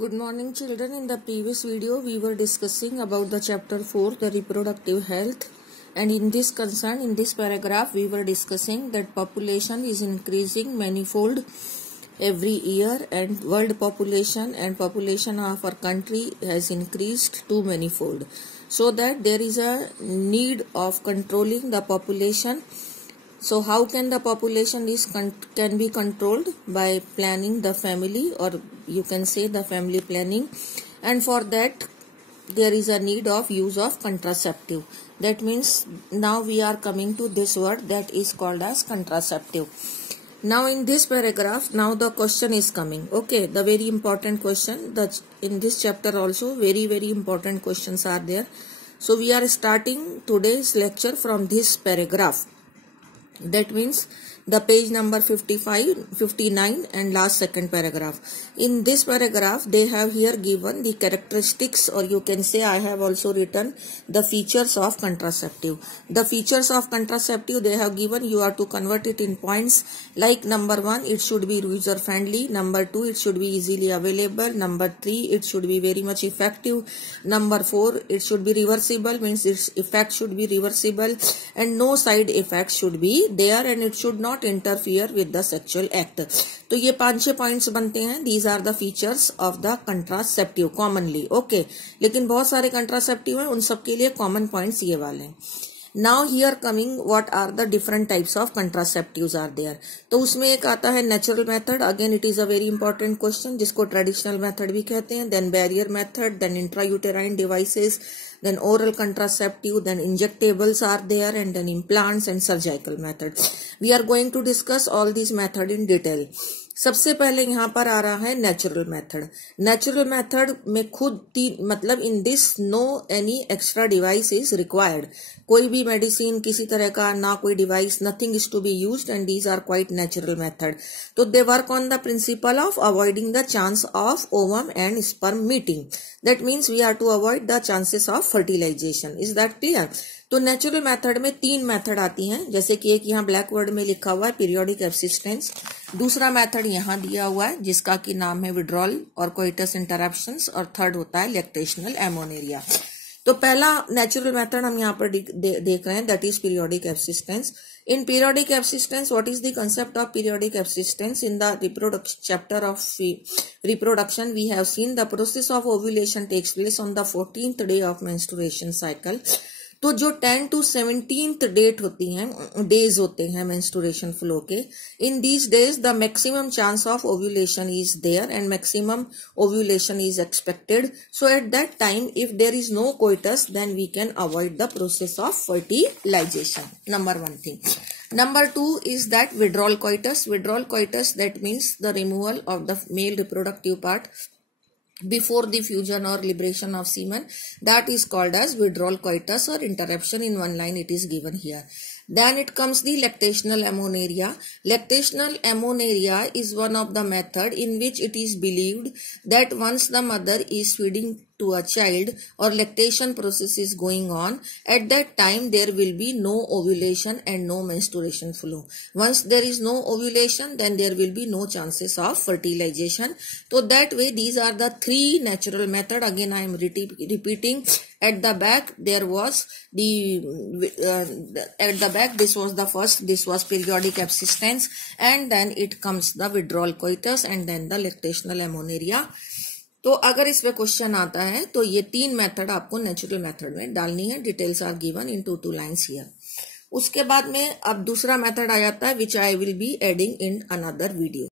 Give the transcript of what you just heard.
Good morning children. In the previous video we were discussing about the chapter 4, the reproductive health, and in this paragraph we were discussing that population is increasing manifold every year, and world population and population of our country has increased to manifold, so that there is a need of controlling the population. So how can the population can be controlled? By planning the family, or you can say the family planning, and for that there is a need of use of contraceptive. That means now we are coming to this word that is called as contraceptive. Now in this paragraph, now the question is coming. Okay, the very important question that in this chapter also very important questions are there. So we are starting today's lecture from this paragraph. That means the page number 55, 59 and last second paragraph. In this paragraph they have here given the characteristics, or you can say I have also written the features of contraceptive. The features of contraceptive they have given, you are to convert it in points like: number 1, it should be user friendly; number 2, it should be easily available; number 3, it should be very much effective; number 4, it should be reversible, means its effect should be reversible, and no side effects should be there, and it should not interfere with the sexual act. तो ये 5-6 points बनते हैं. These are the features of the contraceptive commonly. Okay, लेकिन बहुत सारे contraceptive हैं, उन सब के लिए common points ये वाले हैं. Now here coming, what are the different types of contraceptives are there? तो उसमें एक आता है natural method. Again it is a very important question, जिसको traditional method भी कहते हैं. Then barrier method, then intrauterine devices, then oral contraceptive, then injectables are there, and then implants and surgical methods. We are going to discuss all these methods in detail. सबसे पहले यहाँ पर आ रहा है natural method. Natural method में खुद मतलब in this no any extra device is required. कोई भी मेडिसिन किसी तरह का ना कोई device, nothing is to be used, and these are quite natural method. तो they work on the principle of avoiding the chance of ovum and sperm meeting. That means we are to avoid the chances of fertilization. Is that clear? तो natural method में 3 method आती हैं, जैसे कि एक यहाँ black word में लिखा हुआ है पीरियोडिक एब्सिस्टेंस. दूसरा मेथड यहाँ दिया हुआ है जिसका कि नाम है विड्रॉल और कोइटस इंटरप्शंस, और थर्ड होता है लैक्टेशनल एमोनेरिया. तो पहला नेचुरल मेथड हम यहाँ पर देख रहे हैं, that is periodic abstinence. In periodic abstinence, what is the concept of periodic abstinence? In the chapter of reproduction, we have seen the process of ovulation takes place on the 14th day of menstruation cycle. तो जो 10 to 17th date होती हैं, days होते हैं menstruation flow के, in these days the maximum chance of ovulation is there and maximum ovulation is expected. So at that time if there is no coitus, then we can avoid the process of fertilisation. Number 1 thing. Number 2 is that withdrawal coitus. Withdrawal coitus, that means the removal of the male reproductive part before the fusion or liberation of semen. That is called as withdrawal coitus, or interruption. In one line it is given here. Then it comes the lactational amenorrhea. Lactational amenorrhea is one of the method in which it is believed that once the mother is feeding to a child or lactation process is going on, at that time there will be no ovulation and no menstruation flow. Once there is no ovulation, then there will be no chances of fertilization. So that way these are the 3 natural method. Again I am repeating. At the back there was at the back this was the first, this was periodic abstinence, and then it comes the withdrawal coitus and then the lactational amenorrhea. तो अगर इस पे question आता है तो ये 3 method आपको natural method में डालनी है. Details are given in 2 lines here. उसके बाद में अब दूसरा मेथड आ जाता है, which I will be adding in another video.